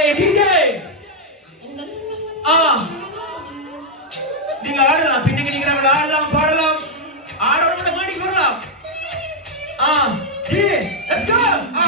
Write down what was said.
ஏய் டிஜே நீங்க ஆடலாம், பின்னுக்கு நிக்கிறவங்க ஆடலாம், பாடலாம், ஆடணும் மாடி வரலாம். Let's go.